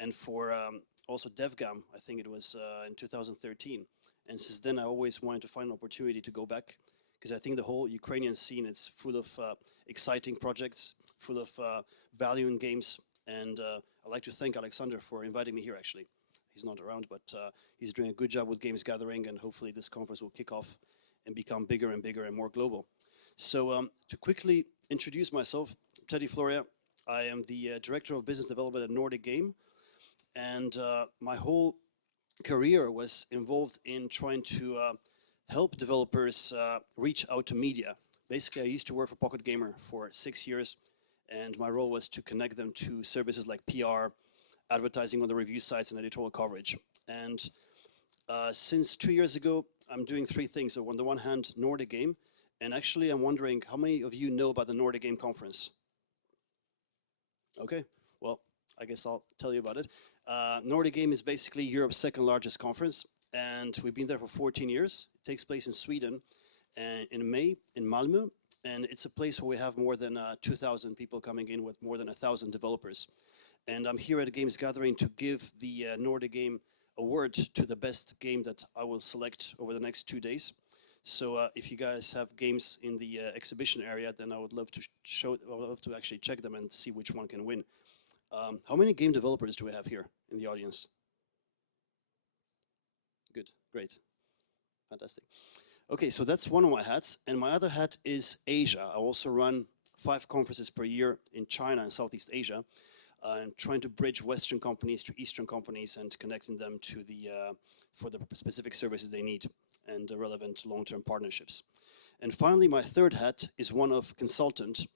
and for also DevGam, I think it was in 2013. And since then, I always wanted to find an opportunity to go back, because I think the whole Ukrainian scene is full of exciting projects, full of value in games. And I'd like to thank Alexander for inviting me here, actually. He's not around, but he's doing a good job with Games Gathering, and hopefully this conference will kick off and become bigger and bigger and more global. So to quickly introduce myself, Teddy Florea. I am the Director of Business Development at Nordic Game, and my whole career was involved in trying to help developers reach out to media. Basically, I used to work for Pocket Gamer for 6 years, and my role was to connect them to services like PR, advertising on the review sites, and editorial coverage. And since 2 years ago, I'm doing three things. So on the one hand, Nordic Game, and actually I'm wondering how many of you know about the Nordic Game Conference? Okay, well, I guess I'll tell you about it. Nordic Game is basically Europe's second largest conference, and we've been there for 14 years. It takes place in Sweden, and in May in Malmö, and it's a place where we have more than 2,000 people coming in with more than 1,000 developers. And I'm here at Games Gathering to give the Nordic Game award to the best game that I will select over the next 2 days. So if you guys have games in the exhibition area, then I would love to actually check them and see which one can win. How many game developers do we have here in the audience? Good, great, fantastic. Okay, so that's one of my hats, and my other hat is Asia. I also run 5 conferences per year in China and Southeast Asia, and trying to bridge Western companies to Eastern companies and connecting them to for the specific services they need and the relevant long-term partnerships. And finally, my third hat is one of consultant.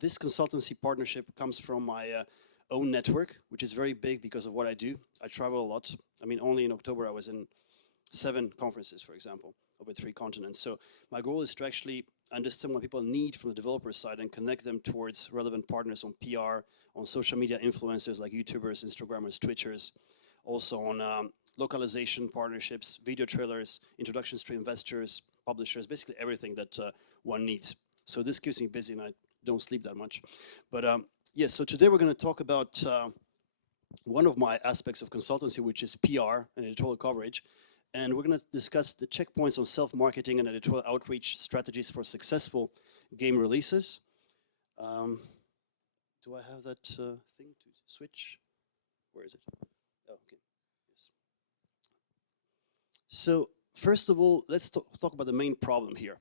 This consultancy partnership comes from my own network, which is very big because of what I do. I travel a lot. I mean, only in October I was in 7 conferences, for example, over 3 continents. So my goal is to actually understand what people need from the developer side and connect them towards relevant partners on PR, on social media influencers like YouTubers, Instagrammers, Twitchers, also on localization partnerships, video trailers, introductions to investors, publishers, basically everything that one needs. So this keeps me busy and I don't sleep that much. But yes, so today we're going to talk about one of my aspects of consultancy, which is PR and editorial coverage. And we're going to discuss the checkpoints on self-marketing and editorial outreach strategies for successful game releases. Do I have that thing to switch? Where is it? Oh, okay. Yes. So first of all, let's talk about the main problem here.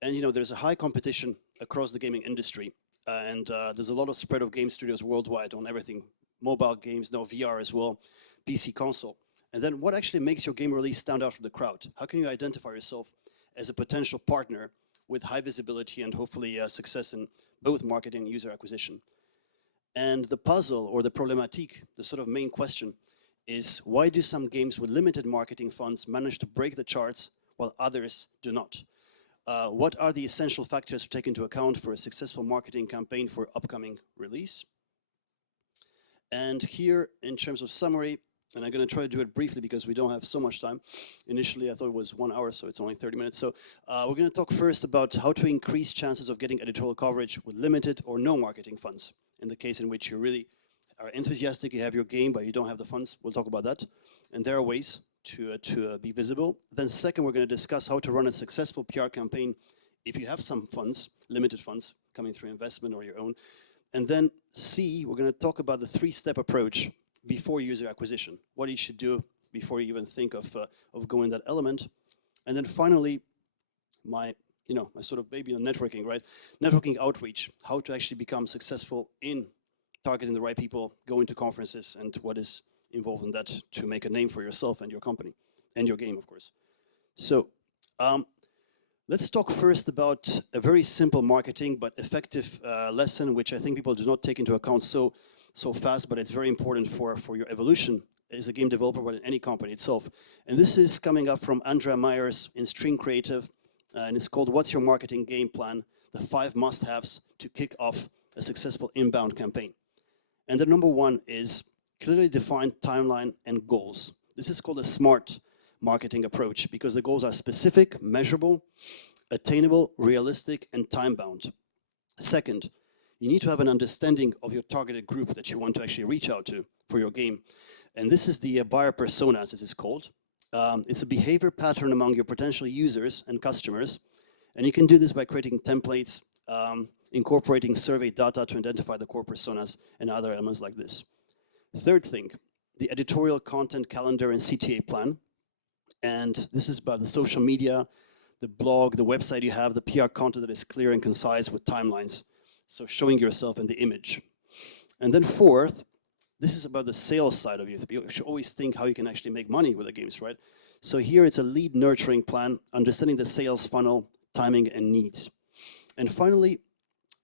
And you know, there's a high competition across the gaming industry, and there's a lot of spread of game studios worldwide on everything, mobile games, now VR as well, PC console. And then what actually makes your game release stand out from the crowd? How can you identify yourself as a potential partner with high visibility and hopefully success in both marketing and user acquisition? And the puzzle or the problematique, the sort of main question is, why do some games with limited marketing funds manage to break the charts while others do not? What are the essential factors to take into account for a successful marketing campaign for upcoming release? And here, in terms of summary, and I'm going to try to do it briefly because we don't have so much time. Initially, I thought it was 1 hour, so it's only 30 minutes. So we're going to talk first about how to increase chances of getting editorial coverage with limited or no marketing funds. In the case in which you really are enthusiastic, you have your game, but you don't have the funds, we'll talk about that. And there are ways to be visible. Then second, we're going to discuss how to run a successful PR campaign if you have some funds, limited funds, coming through investment or your own. And then C, we're going to talk about the 3-step approach before user acquisition, what you should do before you even think of going that element. And then finally, my sort of baby on networking, right? Networking outreach, how to actually become successful in targeting the right people, going to conferences, and what is involved in that to make a name for yourself and your company, and your game, of course. So let's talk first about a very simple marketing but effective lesson, which I think people do not take into account so fast, but it's very important for your evolution as a game developer, but in any company itself. And this is coming up from Andrea Myers in String Creative, and it's called What's Your Marketing Game Plan? The 5 must-haves to kick off a successful inbound campaign. And the number 1 is clearly defined timeline and goals. This is called a SMART marketing approach because the goals are specific, measurable, attainable, realistic, and time-bound. Second, you need to have an understanding of your targeted group that you want to actually reach out to for your game. And this is the buyer personas, as it's called. It's a behavior pattern among your potential users and customers. And you can do this by creating templates, incorporating survey data to identify the core personas and other elements like this. Third thing, the editorial content calendar and CTA plan. And this is about the social media, the blog, the website you have, the PR content that is clear and concise with timelines. So showing yourself in the image. And then fourth, this is about the sales side of you. You should always think how you can actually make money with the games, right? So here it's a lead nurturing plan, understanding the sales funnel, timing and needs. And finally,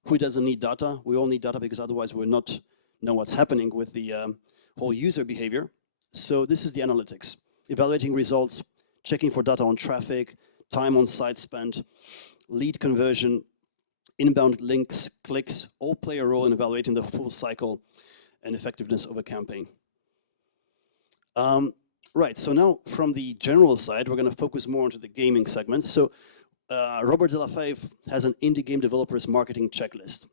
who doesn't need data? We all need data because otherwise we'll not know what's happening with the whole user behavior. So this is the analytics. Evaluating results, checking for data on traffic, time on site spent, lead conversion, inbound links, clicks, all play a role in evaluating the full cycle and effectiveness of a campaign. Right, so now from the general side, we're going to focus more onto the gaming segment. So Robert de la Fave has an indie game developer's marketing checklist.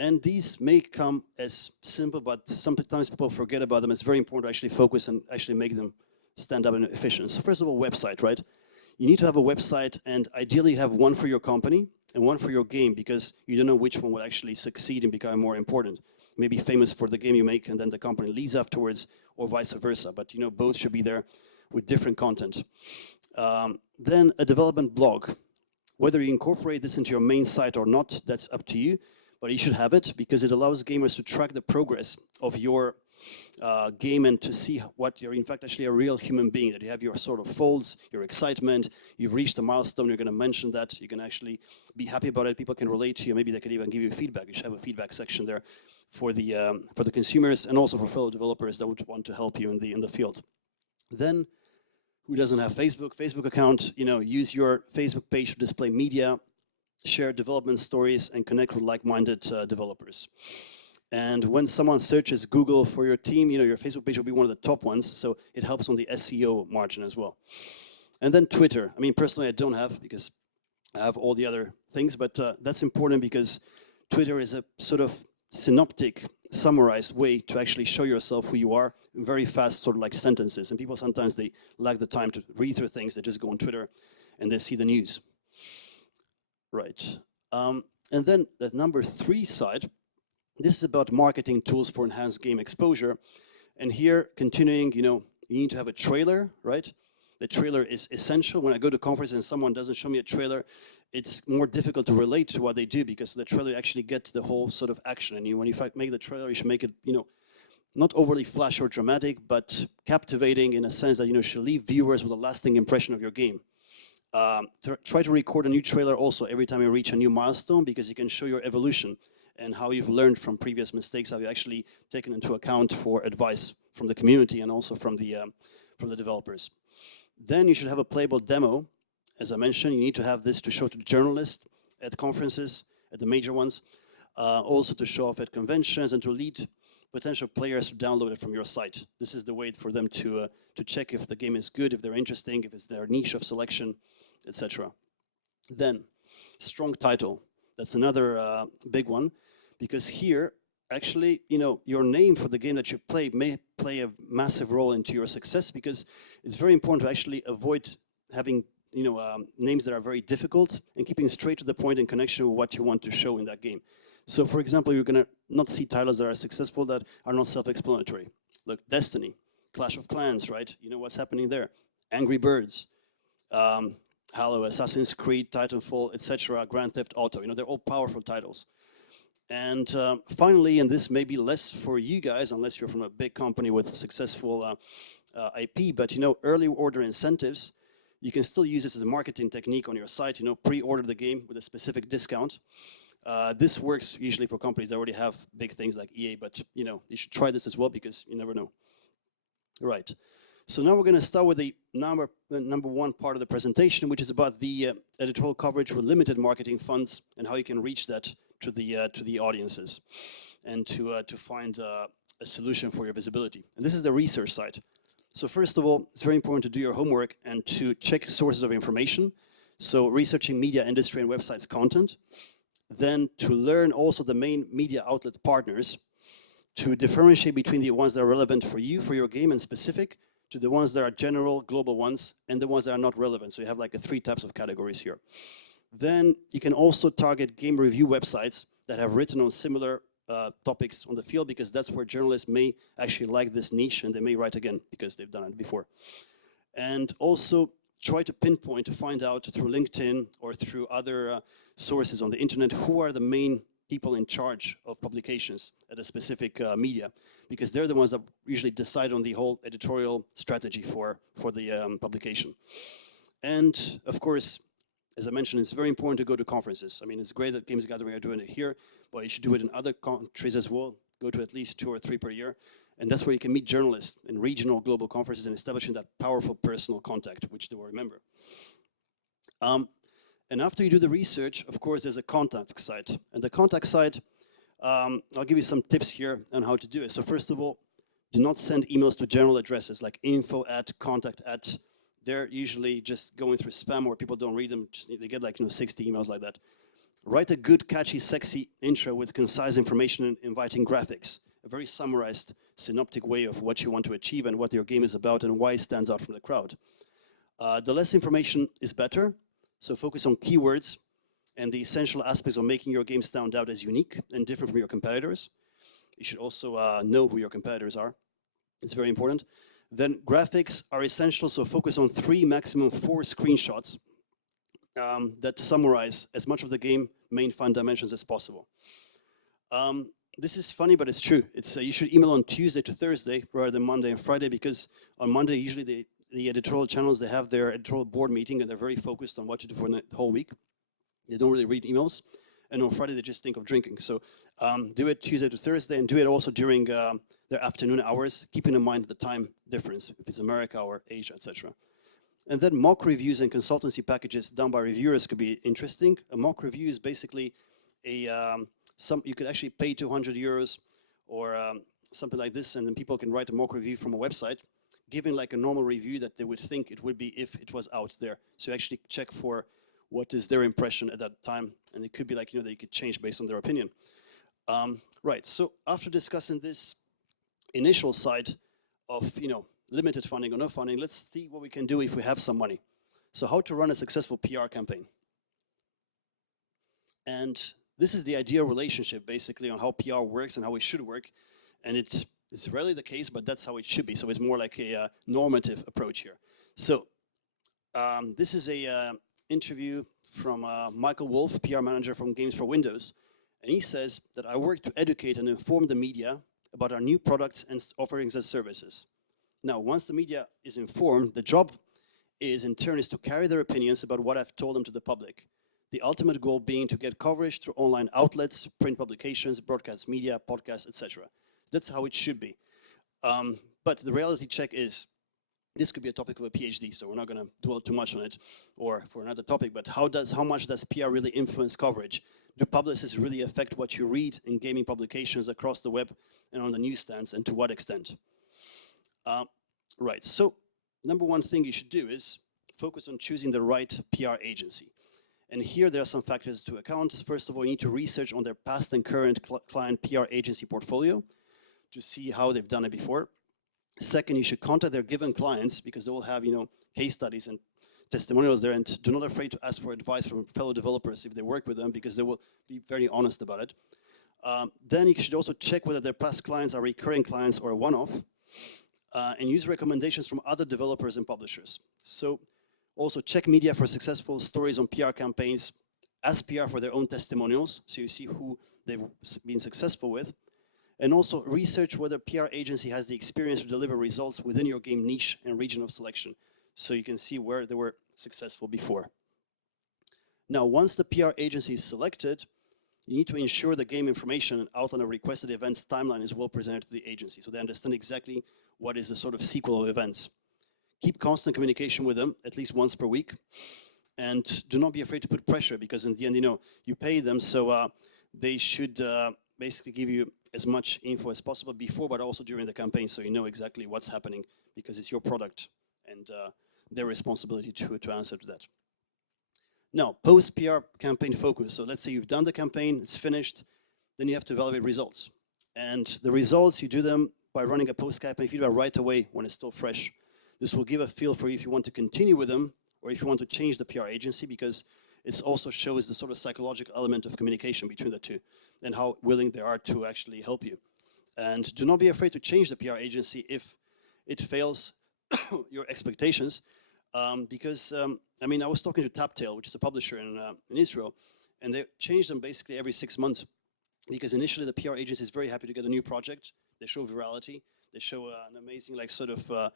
And these may come as simple, but sometimes people forget about them. It's very important to actually focus and actually make them stand up and efficient. So first of all, website, right? You need to have a website, and ideally have one for your company and one for your game, because you don't know which one will actually succeed and become more important. You may be famous for the game you make and then the company leads afterwards, or vice versa, but you know, both should be there with different content. Then a development blog. Whether you incorporate this into your main site or not, that's up to you, but you should have it because it allows gamers to track the progress of your game and to see what you're in fact actually a real human being, that you have your sort of faults, your excitement, you've reached a milestone, you're going to mention that, you can actually be happy about it, people can relate to you, maybe they can even give you feedback. You should have a feedback section there for the consumers and also for fellow developers that would want to help you in the field. Then, who doesn't have Facebook account, you know, use your Facebook page to display media, share development stories, and connect with like-minded developers. And when someone searches Google for your team, you know, your Facebook page will be one of the top ones, so it helps on the SEO margin as well. And then Twitter. I mean, personally, I don't have, because I have all the other things, but that's important because Twitter is a sort of synoptic, summarized way to actually show yourself who you are in very fast sort of like sentences. And people sometimes, they lack the time to read through things. They just go on Twitter and they see the news. Right. And then the number 3 side, this is about marketing tools for enhanced game exposure. And here, continuing, you know, you need to have a trailer, right? The trailer is essential. When I go to conferences and someone doesn't show me a trailer, it's more difficult to relate to what they do because the trailer actually gets the whole sort of action. And when you make the trailer, you should make it, you know, not overly flashy or dramatic, but captivating in a sense that, you know, should leave viewers with a lasting impression of your game. Try to record a new trailer also every time you reach a new milestone, because you can show your evolution and how you've learned from previous mistakes, how you actually taken into account for advice from the community and also from the developers. Then you should have a playable demo. As I mentioned, you need to have this to show to journalists at conferences, at the major ones, also to show off at conventions and to lead potential players to download it from your site. This is the way for them to check if the game is good, if they're interesting, if it's their niche of selection, etc. Then, strong title. That's another big one, because here, actually, you know, your name for the game that you play may play a massive role into your success, because it's very important to actually avoid having, you know, names that are very difficult and keeping straight to the point in connection with what you want to show in that game. So, for example, you're going to not see titles that are successful that are not self-explanatory. Look, Destiny, Clash of Clans, right? You know what's happening there. Angry Birds, Halo, Assassin's Creed, Titanfall, etc., Grand Theft Auto. You know, they're all powerful titles. And finally, and this may be less for you guys, unless you're from a big company with successful IP, but, you know, early order incentives, you can still use this as a marketing technique on your site. You know, pre-order the game with a specific discount. This works usually for companies that already have big things like EA, but, you know, you should try this as well because you never know. Right. So now we're going to start with the number 1 part of the presentation, which is about the editorial coverage with limited marketing funds and how you can reach that to the audiences and to find a solution for your visibility. And this is the research side. So first of all, it's very important to do your homework and to check sources of information. So researching media industry and websites content. then to learn also the main media outlet partners, to differentiate between the ones that are relevant for you, for your game and specific, to the ones that are general, global ones, and the ones that are not relevant. So you have like 3 types of categories here. Then you can also target game review websites that have written on similar topics on the field, because that's where journalists may actually like this niche and they may write again because they've done it before. And also try to pinpoint, to find out through LinkedIn or through other sources on the internet, who are the main people in charge of publications at a specific media, because they're the ones that usually decide on the whole editorial strategy for the publication. And of course, as I mentioned, it's very important to go to conferences. I mean, it's great that Games Gathering are doing it here, but you should do it in other countries as well. Go to at least 2 or 3 per year. And that's where you can meet journalists in regional, global conferences and establishing that powerful personal contact, which they will remember. And after you do the research, of course, there's a contact site. And the contact site, I'll give you some tips here on how to do it. So first of all, do not send emails to general addresses like info at, contact at. They're usually just going through spam or people don't read them. Just, they get like 60 emails like that. Write a good, catchy, sexy intro with concise information and inviting graphics. A very summarized, synoptic way of what you want to achieve and what your game is about and why it stands out from the crowd. The less information is better, so focus on keywords and the essential aspects of making your game stand out as unique and different from your competitors. You should also know who your competitors are. It's very important. Then graphics are essential, so focus on 3, maximum 4 screenshots that summarize as much of the game main fun dimensions as possible. This is funny, but it's true. It's you should email on Tuesday to Thursday rather than Monday and Friday, because on Monday usually the editorial channels, they have their editorial board meeting and they're very focused on what to do for the whole week. They don't really read emails, and on Friday they just think of drinking. So do it Tuesday to Thursday, and do it also during their afternoon hours, keeping in mind the time difference, if it's America or Asia, etc. And then mock reviews and consultancy packages done by reviewers could be interesting. A mock review is basically you could actually pay 200 euros or something like this, and then people can write a mock review from a website, giving like a normal review that they would think it would be if it was out there. So you actually check for what is their impression at that time, and it could be like, that you could change based on their opinion. Right, so after discussing this initial side of, limited funding or no funding, let's see what we can do if we have some money. So how to run a successful PR campaign. And this is the ideal relationship, basically, on how PR works and how it should work. And it's rarely the case, but that's how it should be. So it's more like a normative approach here. So this is a interview from Michael Wolf, PR manager from Games for Windows. And he says that I work to educate and inform the media about our new products and offerings and services. Now, once the media is informed, the job is, in turn, is to carry their opinions about what I've told them to the public. The ultimate goal being to get coverage through online outlets, print publications, broadcast media, podcasts, etc. That's how it should be. But the reality check is, this could be a topic of a PhD, so we're not going to dwell too much on it, or for another topic, but how much does PR really influence coverage? Do publicists really affect what you read in gaming publications across the web and on the newsstands, and to what extent? Right, so number one thing you should do is focus on choosing the right PR agency. And here there are some factors to account. First of all, you need to research on their past and current client PR agency portfolio to see how they've done it before. Second, you should contact their given clients, because they will have, case studies and testimonials there, and do not afraid to ask for advice from fellow developers if they work with them, because they will be very honest about it. Then you should also check whether their past clients are recurring clients or a one-off, and use recommendations from other developers and publishers. So also check media for successful stories on PR campaigns, ask PR for their own testimonials, so you see who they've been successful with, and also research whether PR agency has the experience to deliver results within your game niche and region of selection, so you can see where they were successful before. Now, once the PR agency is selected, you need to ensure the game information and outline of requested events timeline is well presented to the agency, so they understand exactly what is the sort of sequel of events. Keep constant communication with them, at least once per week, and do not be afraid to put pressure, because in the end, you pay them, so they should basically give you as much info as possible before, but also during the campaign, so you know exactly what's happening, because it's your product and their responsibility to answer to that. Now, post-PR campaign focus. So let's say you've done the campaign, it's finished, then you have to evaluate results. And the results, you do them by running a post-campaign feedback right away when it's still fresh. This will give a feel for you if you want to continue with them or if you want to change the PR agency, because it also shows the sort of psychological element of communication between the two and how willing they are to actually help you. And do not be afraid to change the PR agency if it fails your expectations, because I mean, I was talking to Taptail, which is a publisher in Israel, and they change them basically every 6 months, because initially the PR agency is very happy to get a new project. They show virality, they show an amazing like sort of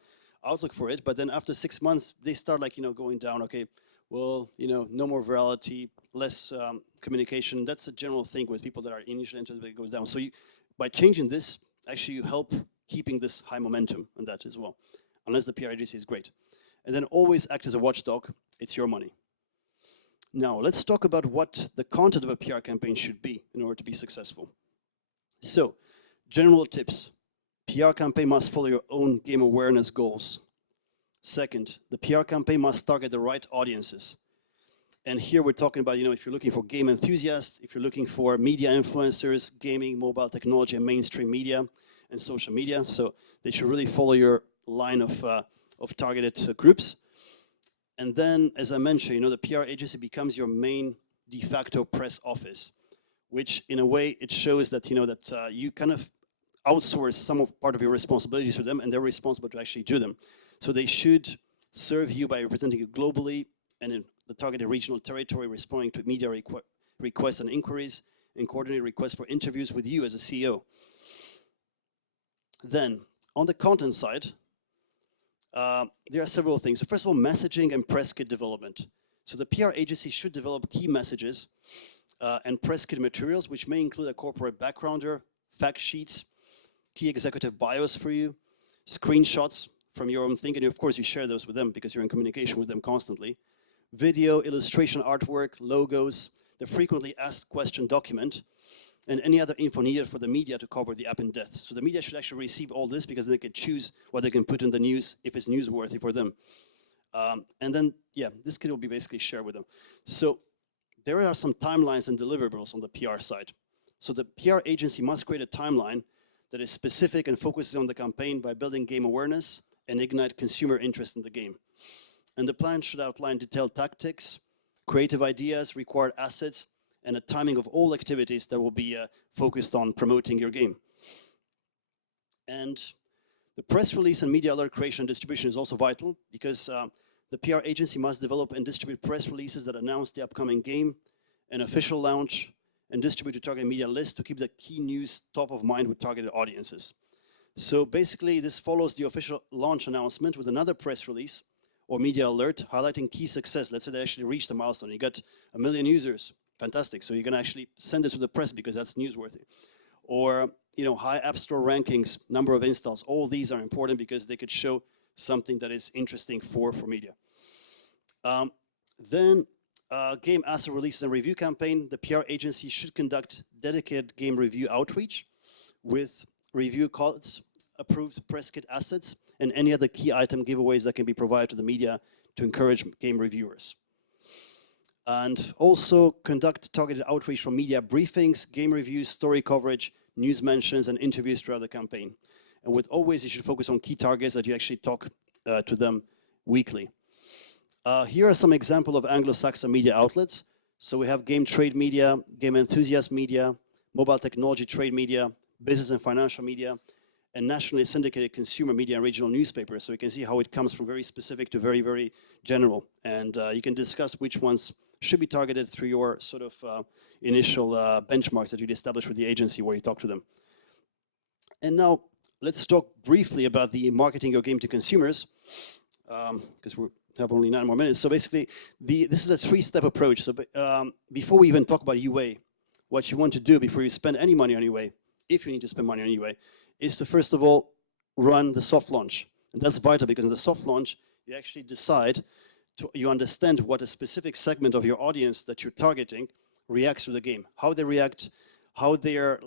outlook for it, but then after 6 months they start like, you know, going down. Okay, well, you know, no more virality, less communication. That's a general thing with people that are initially interested, it goes down. So by changing this, actually you help keeping this high momentum on that as well, unless the PR agency is great. And then always act as a watchdog. It's your money. Now, let's talk about what the content of a PR campaign should be in order to be successful. So, general tips. PR campaign must follow your own game awareness goals. Second, the PR campaign must target the right audiences. And here we're talking about, you know, if you're looking for game enthusiasts, if you're looking for media influencers, gaming, mobile technology, and mainstream media and social media. So they should really follow your line of targeted groups. And then, as I mentioned, you know, the PR agency becomes your main de facto press office, which in a way it shows that, you know, that you kind of outsource some of part of your responsibilities to them, and they're responsible to actually do them. So they should serve you by representing you globally and in the targeted regional territory, responding to media requests and inquiries, and coordinate requests for interviews with you as a CEO. Then, on the content side, there are several things. So first of all, messaging and press kit development. So the PR agency should develop key messages and press kit materials, which may include a corporate backgrounder, fact sheets, key executive bios for you, screenshots from your own thinking. Of course, you share those with them because you're in communication with them constantly. Video, illustration, artwork, logos, the frequently asked question document, and any other info needed for the media to cover the app in depth. So the media should actually receive all this because they can choose what they can put in the news if it's newsworthy for them. And then, yeah, this kit will be basically shared with them. So there are some timelines and deliverables on the PR side. So the PR agency must create a timeline that is specific and focuses on the campaign by building game awareness and ignite consumer interest in the game. And the plan should outline detailed tactics, creative ideas, required assets, and a timing of all activities that will be focused on promoting your game. And the press release and media alert creation and distribution is also vital because the PR agency must develop and distribute press releases that announce the upcoming game, an official launch, and distribute to target media lists to keep the key news top of mind with targeted audiences. So basically, this follows the official launch announcement with another press release or media alert highlighting key success. Let's say they actually reached a milestone. You got 1 million users. Fantastic. So you're going to actually send this to the press because that's newsworthy. Or, you know, high App Store rankings, number of installs. All these are important because they could show something that is interesting for media. Then game asset release and review campaign. The PR agency should conduct dedicated game review outreach with review codes, approved press kit assets, and any other key item giveaways that can be provided to the media to encourage game reviewers. And also conduct targeted outreach from media briefings, game reviews, story coverage, news mentions, and interviews throughout the campaign. And with always, you should focus on key targets that you actually talk to them weekly. Here are some examples of Anglo-Saxon media outlets. So we have game trade media, game enthusiast media, mobile technology trade media, business and financial media, and nationally syndicated consumer media and regional newspapers. So you can see how it comes from very specific to very, very general. And you can discuss which ones should be targeted through your sort of initial benchmarks that you'd establish with the agency where you talk to them. And now let's talk briefly about the marketing your game to consumers, because we have only 9 more minutes. So basically, this is a 3-step approach. So before we even talk about UA, what you want to do before you spend any money on UA, if you need to spend money on UA, is to first of all run the soft launch. And that's vital because in the soft launch, you actually decide, you understand what a specific segment of your audience that you're targeting reacts to the game, how they react, how they're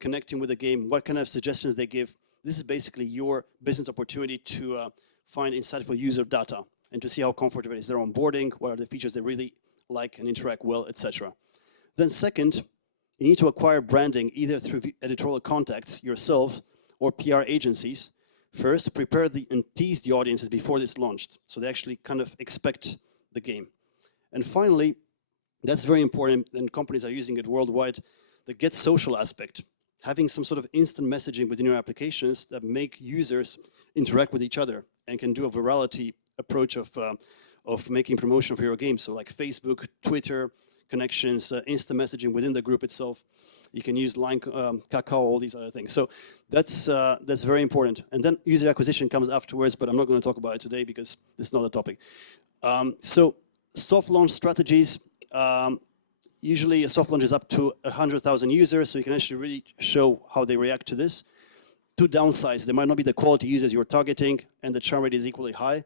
connecting with the game, what kind of suggestions they give. This is basically your business opportunity to find insightful user data. and to see how comfortable is their onboarding, what are the features they really like and interact well, etc. Then second, you need to acquire branding either through editorial contacts yourself or PR agencies. First, to prepare and tease the audiences before it's launched, so they actually kind of expect the game. And finally, that's very important, and companies are using it worldwide, the get social aspect. Having some sort of instant messaging within your applications that make users interact with each other and can do a virality approach of making promotion for your game. So like Facebook, Twitter, connections, instant messaging within the group itself. You can use Line, Kakao, all these other things. So that's very important. And then user acquisition comes afterwards, but I'm not going to talk about it today because it's not a topic. So soft launch strategies. Usually a soft launch is up to 100,000 users, so you can actually really show how they react to this. Two downsides: they might not be the quality users you're targeting, and the churn rate is equally high.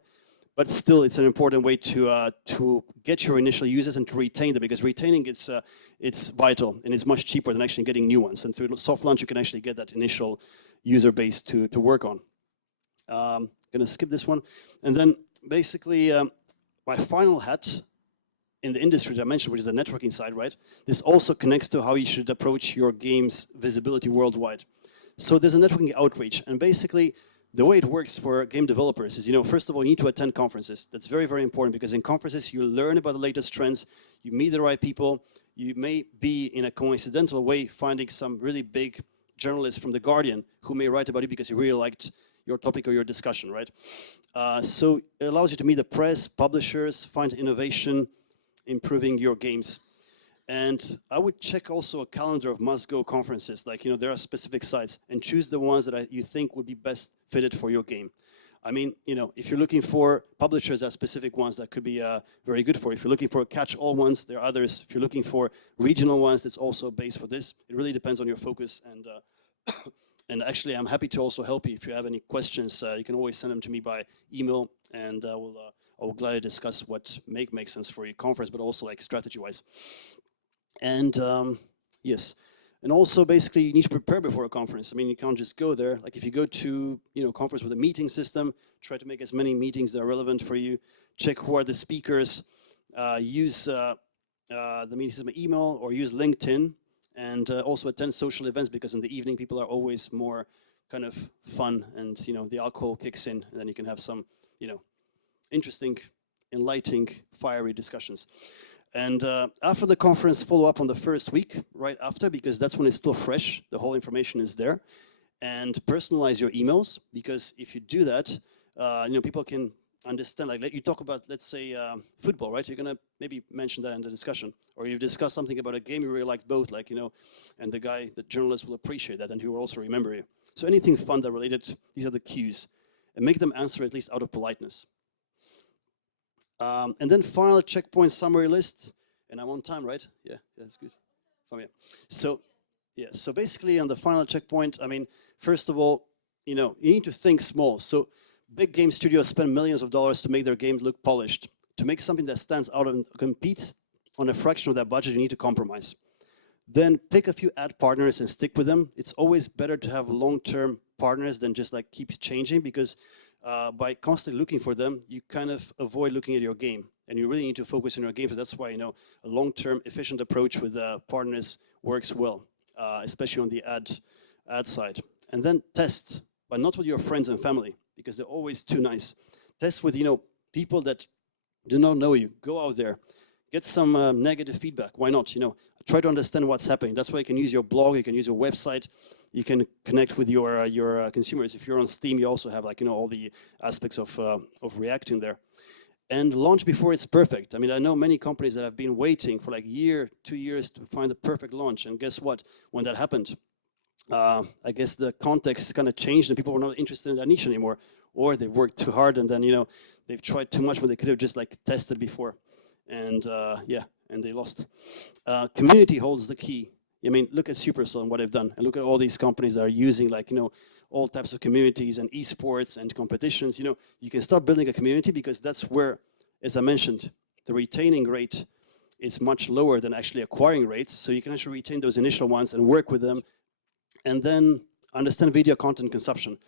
But still, it's an important way to get your initial users and to retain them, because retaining it's vital and it's much cheaper than actually getting new ones. And through soft launch, you can actually get that initial user base to work on. Gonna skip this one, and then basically my final hat in the industry that I mentioned, which is the networking side, right? This also connects to how you should approach your game's visibility worldwide. So there's a networking outreach, and basically the way it works for game developers is, first of all, you need to attend conferences. That's very, very important, because in conferences you learn about the latest trends, you meet the right people, you may be in a coincidental way finding some really big journalist from The Guardian who may write about you because he really liked your topic or your discussion, right? So it allows you to meet the press, publishers, find innovation, improving your games. And I would check also a calendar of must-go conferences. Like, there are specific sites, and choose the ones that you think would be best fitted for your game. I mean, if you're looking for publishers, there are specific ones that could be very good for you. If you're looking for catch-all ones, there are others. If you're looking for regional ones, that's also based for this. It really depends on your focus. And and actually, I'm happy to also help you. If you have any questions, you can always send them to me by email, and I will gladly discuss what makes sense for your conference, but also like strategy-wise. And yes, and also basically you need to prepare before a conference. I mean, you can't just go there. Like if you go to conference with a meeting system, try to make as many meetings that are relevant for you. Check who are the speakers. Use the meeting system email, or use LinkedIn, and also attend social events, because in the evening people are always more kind of fun, and the alcohol kicks in, and then you can have some interesting, enlightening, fiery discussions. And after the conference, follow up on the first week, right after, because that's when it's still fresh, the whole information is there. And personalize your emails, because if you do that, people can understand, like you talk about, let's say, football, right? You're gonna maybe mention that in the discussion, or you've discussed something about a game you really liked both, like, and the journalist will appreciate that, and he will also remember you. So anything fun that related, these are the cues, and make them answer at least out of politeness. And then final checkpoint summary list, and I'm on time, right? Yeah, that's good. From here. So, yeah. So basically, on the final checkpoint, I mean, first of all, you need to think small. So, big game studios spend millions of dollars to make their games look polished. To make something that stands out and competes on a fraction of that budget, you need to compromise. Then pick a few ad partners and stick with them. It's always better to have long-term partners than just like keeps changing, because by constantly looking for them, you kind of avoid looking at your game, and you really need to focus on your game. So that's why a long-term, efficient approach with partners works well, especially on the ad side. And then test, but not with your friends and family, because they're always too nice. Test with people that do not know you. Go out there, get some negative feedback. Why not? Try to understand what's happening. That's why you can use your blog, you can use your website. You can connect with your consumers. If you're on Steam, you also have all the aspects of reacting there. And launch before it's perfect. I mean, I know many companies that have been waiting for like a year, 2 years to find the perfect launch. And guess what? When that happened, I guess the context kind of changed, and people were not interested in that niche anymore, or they've worked too hard, and then they've tried too much when they could have just like tested before, and yeah, and they lost. Community holds the key. I mean, look at Supercell and what they've done, and look at all these companies that are using all types of communities and esports and competitions. You can start building a community, because that's where, as I mentioned, the retaining rate is much lower than actually acquiring rates. So you can actually retain those initial ones and work with them, and then understand video content consumption.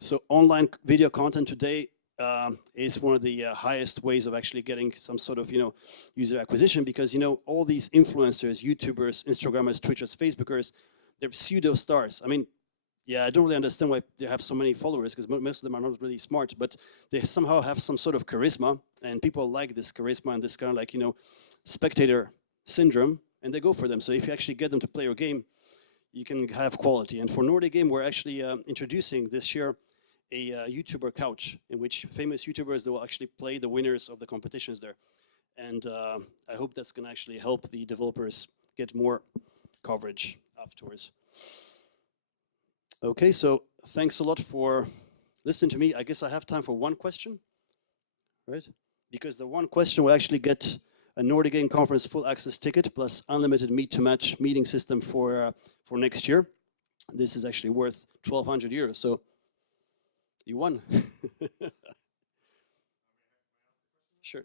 So online video content today is one of the highest ways of actually getting some sort of user acquisition, because all these influencers, YouTubers, Instagrammers, Twitchers, Facebookers, they're pseudo stars. I mean, yeah, I don't really understand why they have so many followers, because most of them are not really smart, but they somehow have some sort of charisma, and people like this charisma and this kind of like spectator syndrome, and they go for them. So if you actually get them to play your game, you can have quality. And for Nordic Game, we're actually introducing this year a YouTuber couch, in which famous YouTubers, they will actually play the winners of the competitions there. And I hope that's going to actually help the developers get more coverage afterwards. Okay, so thanks a lot for listening to me. I guess I have time for one question, right? Because the one question will actually get a Nordic Game Conference full access ticket plus unlimited meet to match meeting system for next year. This is actually worth 1,200 euros. So you won. Sure.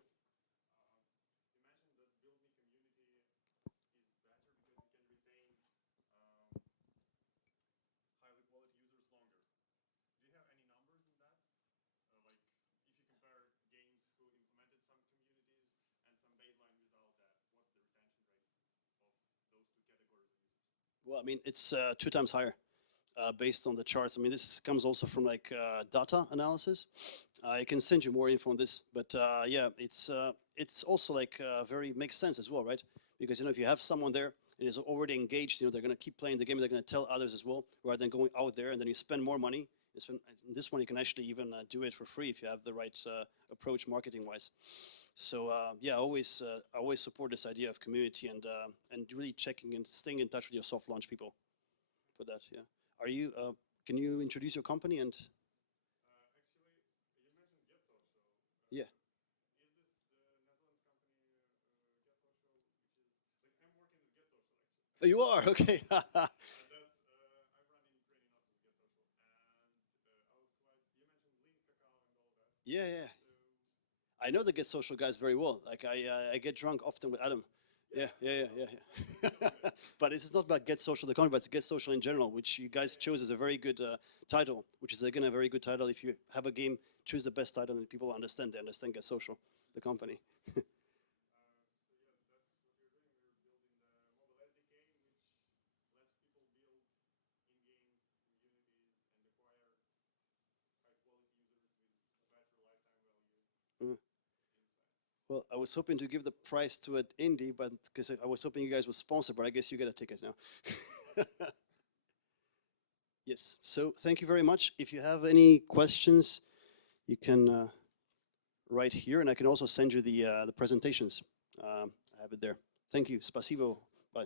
Well, I mean, it's 2 times higher based on the charts. I mean, this comes also from like data analysis. I can send you more info on this, but yeah, it's also like very makes sense as well, right? Because if you have someone there and is already engaged, they're going to keep playing the game. They're going to tell others as well, rather than going out there and then you spend more money. This one you can actually even do it for free if you have the right approach marketing-wise. So yeah, I always support this idea of community and really checking and staying in touch with your soft launch people for that. Yeah. Are you? Can you introduce your company and? Yeah. Oh, you are okay. Yeah, yeah. I know the Get Social guys very well. Like I get drunk often with Adam. Yeah, yeah, yeah, yeah. But this is not about Get Social the company, but it's Get Social in general, which you guys chose as a very good title, which is again a very good title. If you have a game, choose the best title, and people understand. They understand Get Social, the company. Mm. Well, I was hoping to give the prize to an indie, but because I was hoping you guys would sponsor, but I guess you get a ticket now. Yes. So thank you very much. If you have any questions, you can write here, and I can also send you the presentations. I have it there. Thank you. Spasibo. Bye.